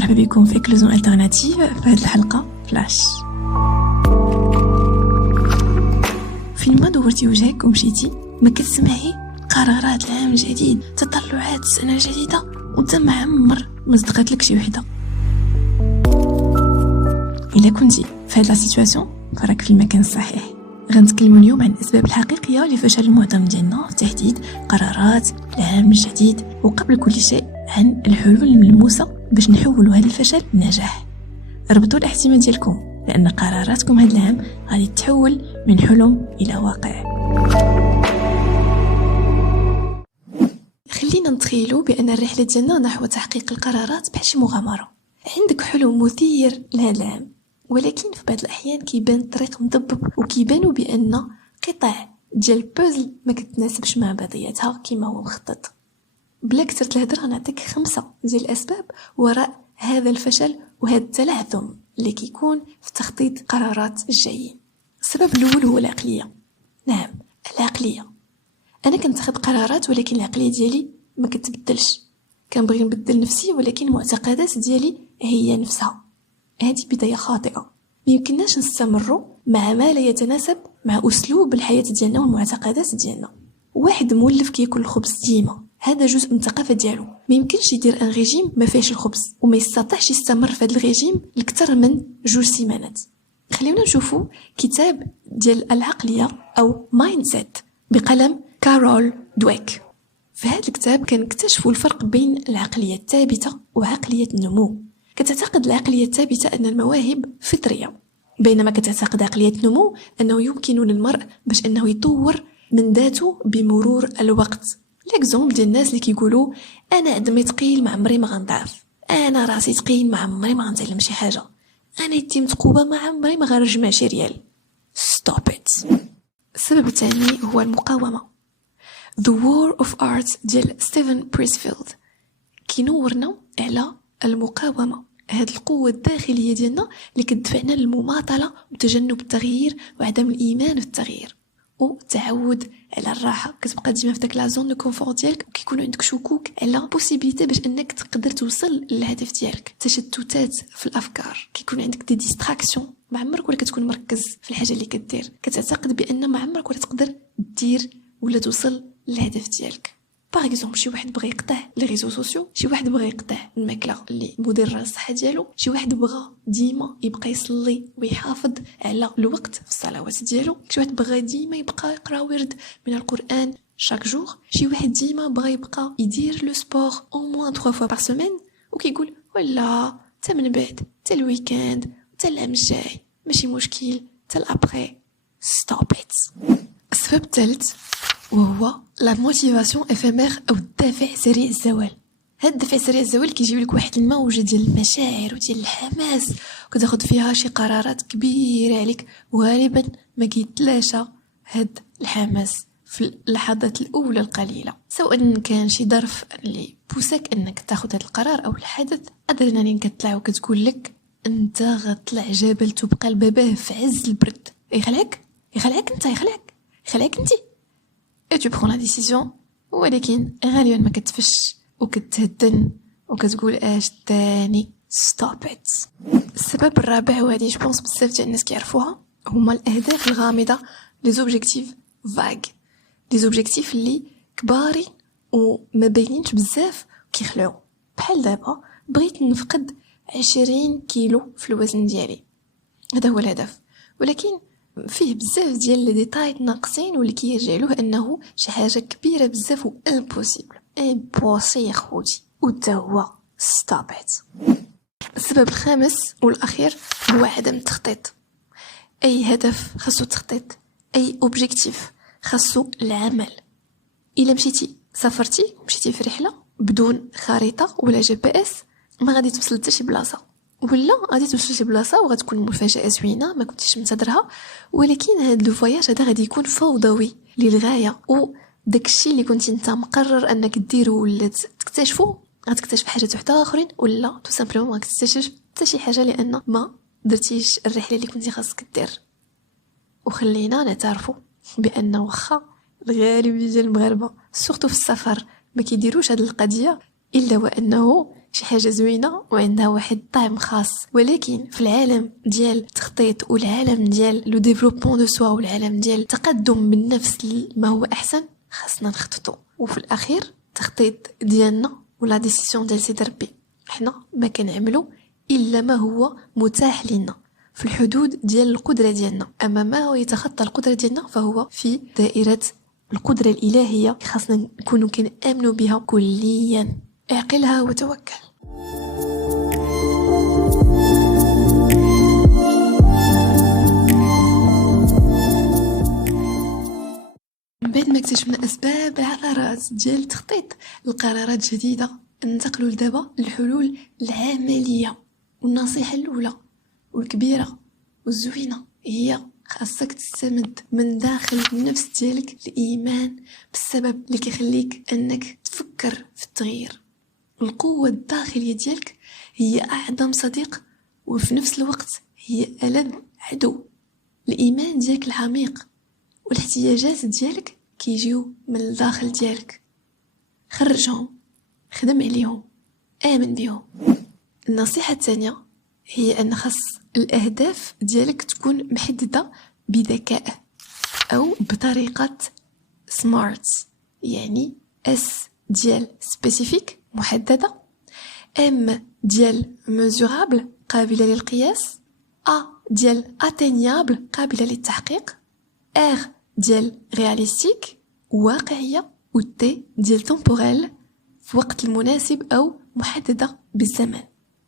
مرحبا بكم في إكلوزون ألترناتيف. في هذه الحلقة فلاش. فين ما دورتي وجهك ومشيتي ما كتسمعي قرارات العام الجديد، تطلعات السنة الجديدة، وانت معمر ما صدقت لك شي وحده. إلا كنتي في هذه السيتواسيون فراك في المكان الصحيح. غنتكلموا اليوم عن الأسباب الحقيقية لفشل المعظم ديالنا في تحديد قرارات العام الجديد، وقبل كل شيء عن الحلول الملموسة باش نحولوا هذا الفشل لنجاح. ربطوا الاحتمال ديالكم لأن قراراتكم هذا العام غادي تتحول من حلم إلى واقع. خلينا نتخيلوا بأن الرحلة ديالنا نحو تحقيق القرارات بحال شي مغامرة. عندك حلم مثير لهذا العام، ولكن في بعض الأحيان كيبان الطريق مضبب، وكيبانوا بأن قطع ديال البوزل ما كتناسبش مع بعضياتها كما هو مخطط. بلا كثرة الهضره نعطيك 5 ديال الأسباب وراء هذا الفشل وهذا التلعثم اللي كيكون في تخطيط قرارات الجايين. السبب الأول هو العقلية. نعم، العقلية. أنا كنتخذ قرارات ولكن العقلية ديالي ما كتبدلش. كنبغي نبدل نفسي ولكن المعتقدات ديالي هي نفسها. هذه بداية خاطئة. ما يمكنناش نستمروا مع ما لا يتناسب مع أسلوب الحياة ديالنا والمعتقدات ديالنا. واحد مولف كياكل الخبز ديما، هذا جزء من الثقافة ديالو. ما يمكنش يدير ان ريجيم ما فيهش الخبز، وما يستطيعش يستمر في هذا الريجيم لأكثر من 2 سيمانات. خلينا نشوفوا كتاب ديال العقلية أو مايند سيت بقلم كارول دويك. في هذا الكتاب كنكتشفوا الفرق بين العقلية الثابتة وعقلية النمو. كتعتقد العقلية الثابتة أن المواهب فطرية، بينما كتعتقد عقلية النمو أنه يمكن للمرء باش أنه يطور من ذاته بمرور الوقت. ليكزومبل ديال الناس اللي كيقولوا انا عظمي ثقيل ما عمري ما غنضعف، انا راسي ثقيل ما عمري ما غنتعلم شي حاجه، انا يدي متقوبه ما عمري ما غنجمع شي ريال. ستوب ات. السبب الثاني هو المقاومه. The War of Art ديال ستيفن بريسفيلد كينورنا على المقاومه، هاد القوه الداخليه ديالنا اللي كتدفعنا للمماطله وتجنب التغيير وعدم الايمان في التغيير والتعود على الراحه. كتبقى ديما في داك لا زون دو كونفور ديالك، وكيكون عندك شكوك على بوسيبيليتي باش انك تقدر توصل للهدف ديالك. تشتتات في الافكار، كيكون عندك دي ديستراكسيون، ما عمرك ولا كتكون مركز في الحاجه اللي كدير. كتعتقد بان ما عمرك ولا تقدر دير ولا توصل للهدف ديالك. باغ اكزومبل شي واحد بغى يقطع لي ريزو سوسيو، شي واحد بغى يقطع الماكله اللي مضره الصحه ديالو، شي واحد بغى ديما يبقى يصلي ويحافظ على الوقت في الصلوات ديالو، شي واحد بغى ديما يبقى يقرا ورد من القران شاك جور، شي واحد ديما بغى يبقى يدير لو سبور او موان 3 فوا بار سيمين، وكيقول ولا حتى من بعد حتى الويكاند حتى العام الجاي ماشي مشكل حتى الابري. ستوب ات. السبب الثالث وهو لا موتيفاسيون افيمير او الدافع سريع الزوال. هاد الدافع سريع الزوال كيجيب لك واحد الموجه ديال المشاعر وديال الحماس، وكتاخذ فيها شي قرارات كبيره عليك، وغالبا ما كيتلاشى هاد الحماس في اللحظات الاولى القليله، سواء كان شي ظرف اللي بوسك انك تاخذ هاد القرار او الحدث ادرينالين كتطلع وكتقول لك انت غتطلع جبل تبقى الباباه في عز البرد. يخلعك انت، يخلعك انت et tu prends la décision، ولكن غالبا ما كتفش وكتهدن وكتقول اش تاني. stop it. السبب الرابع وهذه جبونس بزاف ديال الناس كيعرفوها، هما الاهداف الغامضه، لي زوبجيكتيف فاغ، لي زوبجيكتيف اللي كبارين وما باينينش بزاف كيخلعوا. بحال دابا بغيت نفقد 20 كيلو في الوزن ديالي، هذا هو الهدف، ولكن فيه بزاف ديال لي ديتاي ناقصين واللي كيرجعلوه انه شي حاجه كبيره بزاف و امبوسيبل خوتي، وتا هو ستوب ات. السبب الخامس والاخير هو عدم التخطيط. اي هدف خاصو تخطيط، اي اوبجيكتيف خاصو العمل. الا سافرتي في رحله بدون خريطه ولا جي بي اس ما غادي توصل حتى شي بلاصه، ولا غادي توصل شي بلاصه وغتكون مفاجاه زوينه ما كنتيش منتظرها، ولكن هذا لو فواياج هذا غادي يكون فوضوي للغايه، وداكشي اللي كنتي انت مقرر انك ديرو ولا تكتشفو غتكتشف حاجات وحده اخرين، ولا تو سامبلومون غتكتشف حتى شي حاجه لان ما درتيش الرحله اللي كنتي خاصك دير. وخلينا نعترفوا بان واخا الغالبيه ديال المغاربه سورتو في السفر ما كيديروش هذه القضيه، الا وانه شي حاجة زوينة وعندها واحد طعم خاص. ولكن في العالم ديال التخطيط والعالم ديال لو ديفلوبمون دو سوا والعالم ديال التقدم بالنفس ما هو احسن، خاصنا نخططوا. وفي الاخير التخطيط ديالنا ولا ديسيسيون ديال سيدي ربي، احنا ما كنعملوا الا ما هو متاح لنا في الحدود ديال القدرة ديالنا. اما ما هو يتخطى القدرة ديالنا فهو في دائرة القدرة الإلهية، خاصنا نكونوا كنآمنوا بها كليا. اعقلها وتوكل. من بعد ما اكتشفنا أسباب العثرات ديال التخطيط لقرارات جديدة، ننتقلوا لدابا للحلول العملية. والنصيحة الأولى والكبيرة والزوينة هي خاصك تستمد من داخل النفس ديالك الإيمان بالسبب اللي كيخليك أنك تفكر في التغيير. القوة الداخلية ديالك هي أعظم صديق وفي نفس الوقت هي ألد عدو. الإيمان ديالك العميق والاحتياجات ديالك كيجيو من الداخل ديالك، خرجهم، خدم عليهم، آمن بهم. النصيحة الثانية هي أن خاص الأهداف ديالك تكون محددة بذكاء أو بطريقة سمارت، يعني S ديال سبيسيفيك محددة، M ديال mesurable قابلة للقياس، A ديال atteignable قابلة للتحقيق، R ديال رياليستيك واقعية، و T ديال temporel في وقت المناسب أو محددة بالزمن.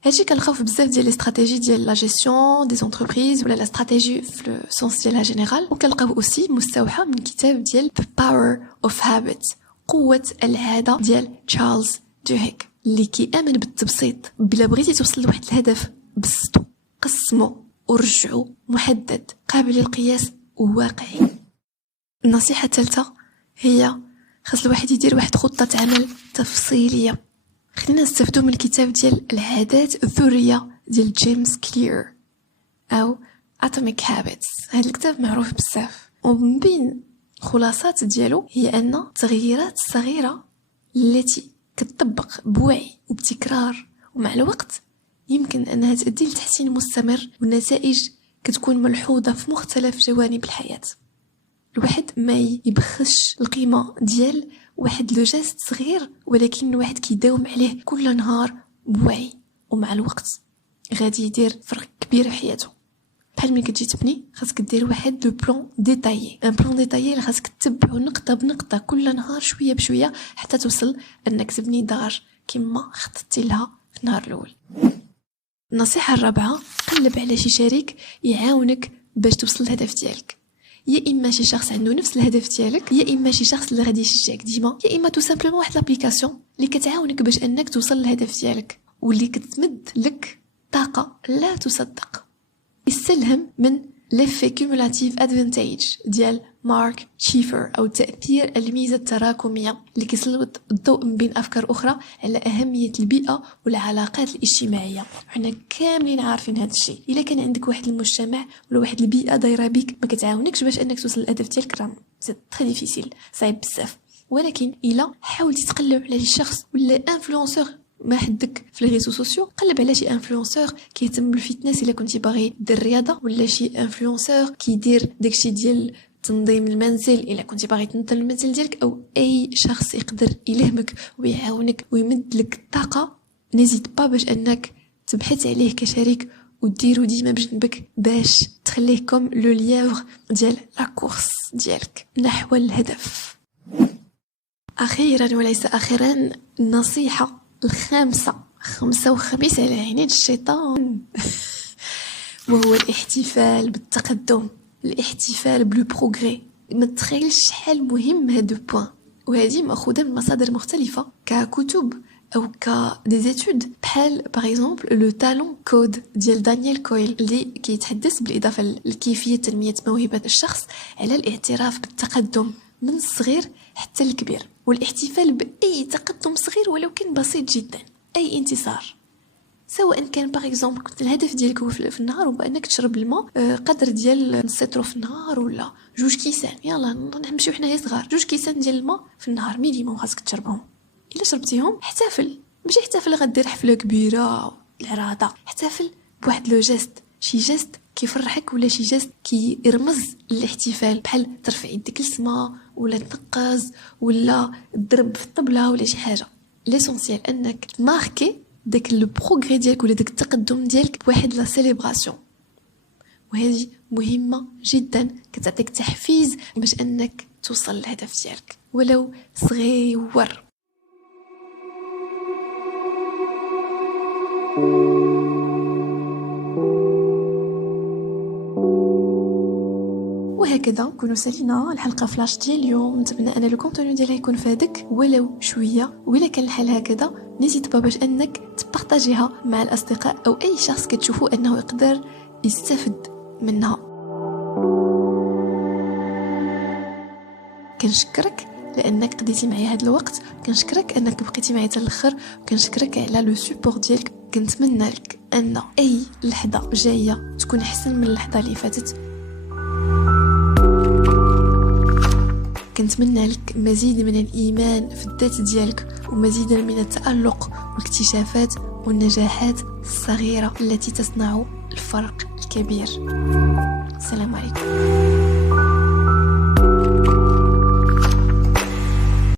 هادشي كنلقاو في بزاف ديال لي استراتيجي ديال لا جيستيون دي زونتربريز ولا لا استراتيجي في لو سونس ديالها جينيرال. وكنلقاو اوسي مستوحى من كتاب ديال The Power of Habit، قوة العادة ديال تشارلز دوهيك، اللي كيامن بالتبسيط. بلا بغيتي توصل لواحد الهدف بسطو، قسمو ورجعو محدد قابل للقياس وواقعي. النصيحة الثالثة هي خاص الواحد يدير واحد خطة عمل تفصيلية. خلينا نستفدوا من الكتاب ديال العادات الذرية ديال جيمس كلير أو Atomic Habits. هذا الكتاب معروف بزاف، ومن بين خلاصات ديالو هي أن التغييرات الصغيرة التي كتطبق بوعي وبتكرار ومع الوقت يمكن أنها تؤدي لتحسين مستمر، والنتائج كتكون ملحوظة في مختلف جوانب الحياة. الواحد ما يبخش القيمة ديال واحد لو جيست صغير، ولكن الواحد كيداوم عليه كل نهار بوعي، ومع الوقت غادي يدير فرق كبير في حياته. بحال ملي كتجي تبني خاصك دير واحد لو بلان ديتايي، ان بلان ديتايي اللي خاصك تتبعو نقطه بنقطه كل نهار شويه بشويه حتى توصل انك تبني دار كما خططتي لها في النهار الاول. النصيحه الرابعه، قلب على شي شريك يعاونك باش توصل للهدف ديالك. يا اما شي شخص عنده نفس الهدف ديالك، يا اما شي شخص اللي غادي يشجعك ديما، يا اما تو سامبلومون واحد لابليكاسيون اللي كتعاونك باش انك توصل للهدف ديالك واللي كتمد لك طاقه لا تصدق. استلهم من l'effet cumulative advantage ديال مارك شيفر أو تأثير الميزة التراكمية، اللي كيسلط الضوء من بين أفكار أخرى على أهمية البيئة والعلاقات الاجتماعية. حنا كاملين عارفين هذا الشيء. إلا كان عندك واحد المجتمع ولا واحد البيئة دايرة بيك ما كتعاونكش باش أنك توصل للهدف ديالك، راه سي تري ديفيسيل، صعيب بزاف. ولكن إلا حاولتي تقلب على شي شخص ولا انفلونسور ما حدك في الريزو سوسيو، قلب على شي انفلونسور كيهتم بالفيتنس الا كنتي باغي دير الرياضه، ولا شي انفلونسور كيدير داكشي ديال تنظيم المنزل الا كنتي باغي تنظم المنزل ديالك، او اي شخص يقدر يلهمك ويعاونك ويمد لك الطاقه. نزيد با باش انك تبحث عليه كشريك وديرو ديما بجنبك باش تخليه كوم لو ليافغ ديال لا كورس ديالك نحو الهدف. اخيرا وليس اخيرا، النصيحه الخامسة، 5 وخميس على عينين الشيطان وهو الاحتفال بالتقدم، الاحتفال بلو بروغري. ما تخيلش شحال مهم هذا بوين، وهذه مأخوذة من مصادر مختلفة ككتب او دي زيتود، بحال باغ اكزومبل لو تالون كود ديال دانيال كويل اللي كيتحدث بالاضافه لكيفيه تنميه موهبه الشخص على الاعتراف بالتقدم من الصغير حتى الكبير، والاحتفال باي تقدم صغير ولو كان بسيط جدا، اي انتصار، سواء كان باغ اكزومبل كنت الهدف ديالك هو في النهار هو انك تشرب الماء قدر ديال نص لتر في النهار، ولا 2 كيسان، يلا نمشيو حنايا صغار 2 كيسان ديال الماء في النهار مينيموم خاصك تشربهم. الا شربتيهم احتفل، ماشي احتفل غدير حفله كبيره العراضه، احتفل بواحد لو جيست، شي جيست كيفرحك ولا شي جيست كيرمز للاحتفال، بحال ترفع يدك للسما ولا تنقز ولا تضرب في الطبله ولا شي حاجه. ليسونسيال انك ماركي داك لو بروغري ديالك ولا داك التقدم ديالك بواحد لا سيليبراسيون، وهذه مهمه جدا، كتعطيك تحفيز باش انك توصل للهدف ديالك ولو صغير. وهكذا نكونوا سالينا الحلقه فلاش ديال اليوم. نتمنى ان لو كونتوني ديالها يكون فادك ولو شويه، وإلا كان الحال هكذا نزيد باش انك تبارطاجيها مع الاصدقاء او اي شخص كتشوفوا انه يقدر يستفد منها. كنشكرك لانك قضيتي معايا هذا الوقت، كنشكرك انك بقيتي معايا حتى الاخر، وكنشكرك على لو سوبور ديالك. كنتمنى لك ان اي لحظه جايه تكون احسن من اللحظه اللي فاتت. كنتمنى لك مزيد من الايمان في الذات ديالك، ومزيدا من التألق والاكتشافات والنجاحات الصغيره التي تصنع الفرق الكبير. السلام عليكم.